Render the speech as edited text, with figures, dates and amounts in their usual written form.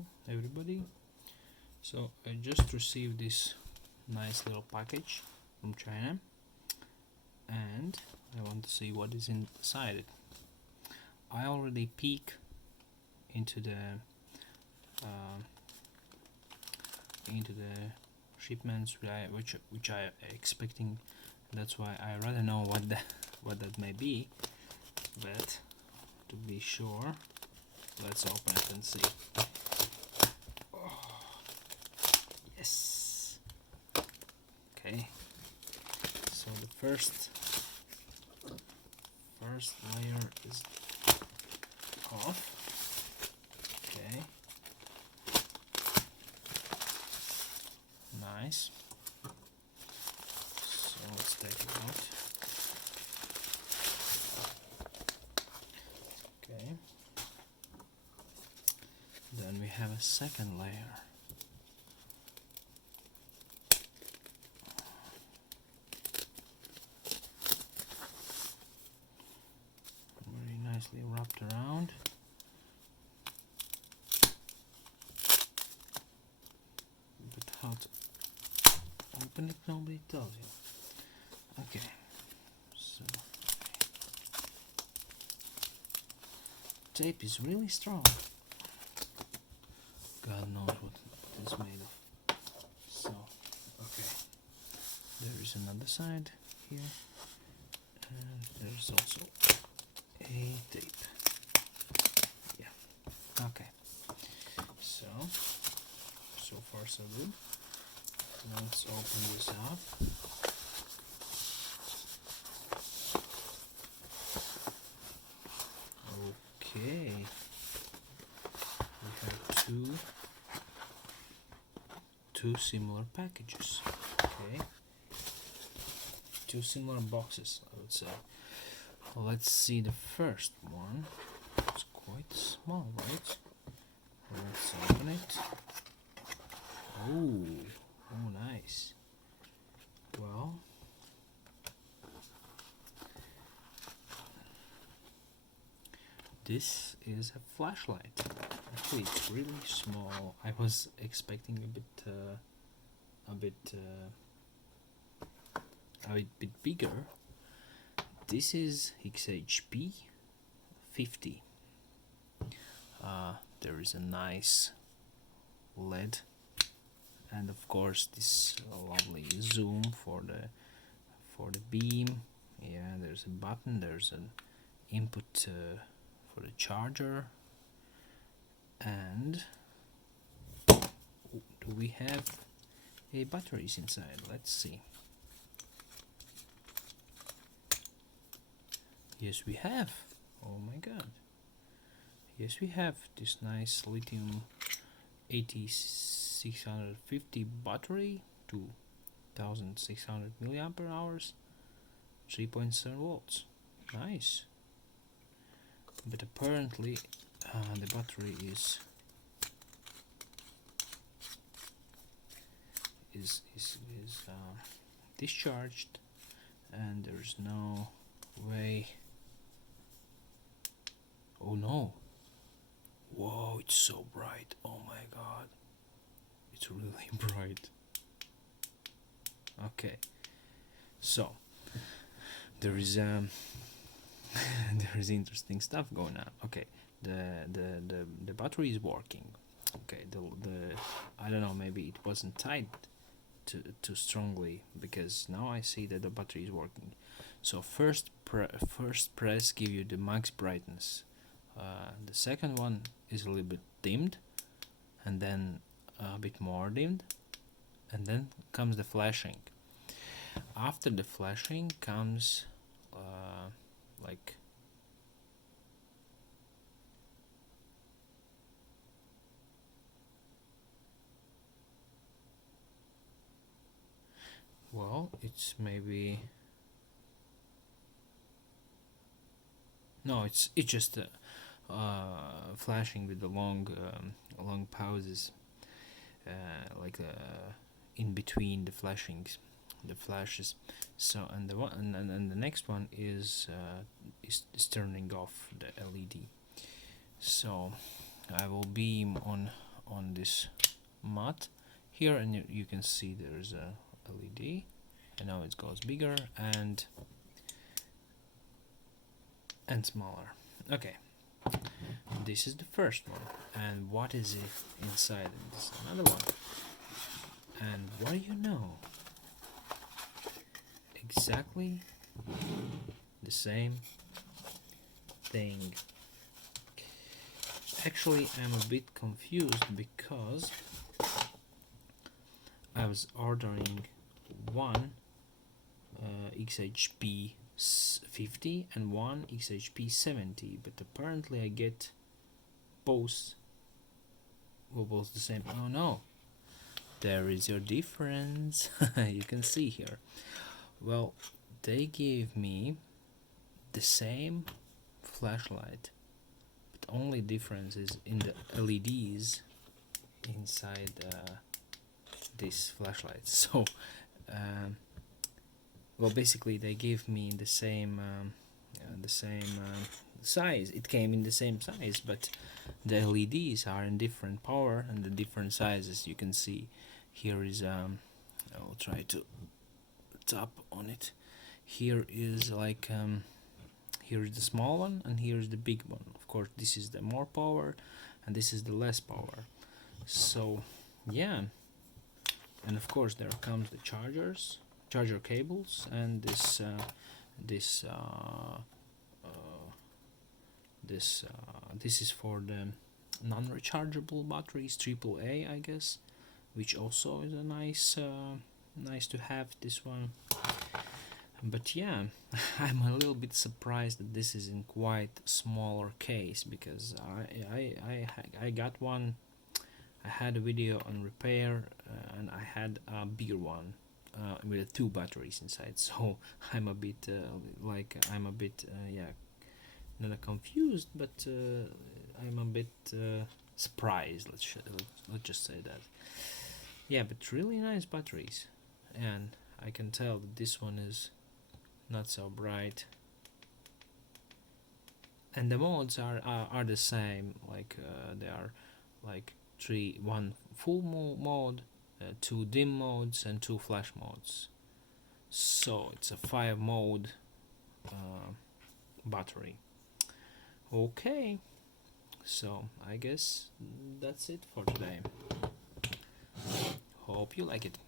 Hello everybody. So I just received this nice little package from China and I want to see what is inside it. I already peek into the shipments which I expecting. That's why I rather know what that may be, but to be sure, let's open it and see. Oh, yes. Okay. So the first layer is off. Okay. Nice. So let's take it out. Okay. Then we have a second layer. Very nicely wrapped around. But how to open it, nobody tells you. Okay. So tape is really strong. God knows what it's made of. So, okay. There is another side here, and there's also a tape. Yeah. Okay. So far so good. Now let's open this up. Okay. We have two similar packages. Okay. Two similar boxes, I would say. Let's see the first one. It's quite small, right? Let's open it. Oh, nice. Well, this is a flashlight. Actually, it's really small. I was expecting a bit bigger. This is XHP50. There is a nice LED, and of course this lovely zoom for the beam. Yeah, there's a button. There's an input for the charger, and do we have batteries inside? Let's see. Yes, we have. Oh my god. Yes, we have this nice lithium 8650 battery, 2600 milliampere hours, 3.7 volts. Nice. But apparently the battery is discharged, and there's no way. Oh no. Whoa, it's so bright. Oh my god. It's really bright. Okay. So there is there is interesting stuff going on. Okay. The battery is working. Okay, the I don't know, maybe it wasn't tied too strongly, because now I see that the battery is working. So first press give you the max brightness. The second one is a little bit dimmed, and then a bit more dimmed, and then comes the flashing. After the flashing comes like it's maybe no, it's just flashing with the long pauses, in between the flashes. So and the next one is turning off the LED. So I will beam on on this mat here, and you can see there's a LED, and now it goes bigger and smaller. Okay, this is the first one, and what is it inside? This is another one, and what do you know? Exactly the same thing. Actually, I'm a bit confused because I was ordering one XHP50 and one XHP70, but apparently I get both the same. Oh no, there is your difference. You can see here. Well, they gave me the same flashlight, but only difference is in the LEDs inside this flashlight. So well, basically they gave me the same size. It came in the same size, but the LEDs are in different power and the different sizes. You can see here is I'll try to tap on it. Here is like here is the small one and here is the big one. Of course, this is the more power and this is the less power. So yeah, and of course there comes the charger cables, and this is for the non-rechargeable batteries, AAA, I guess, which also is a nice to have, this one. But yeah, I'm a little bit surprised that this is in quite smaller case, because I got one. I had a video on repair and I had a bigger one with 2 batteries inside, so I'm a bit yeah, not confused, but I'm a bit surprised. Let's just say that. Yeah, but really nice batteries, and I can tell that this one is not so bright, and the modes are the same. Like they are like one full mode, 2 dim modes, and 2 flash modes. So it's a 5 mode battery. Okay, so I guess that's it for today. Hope you like it.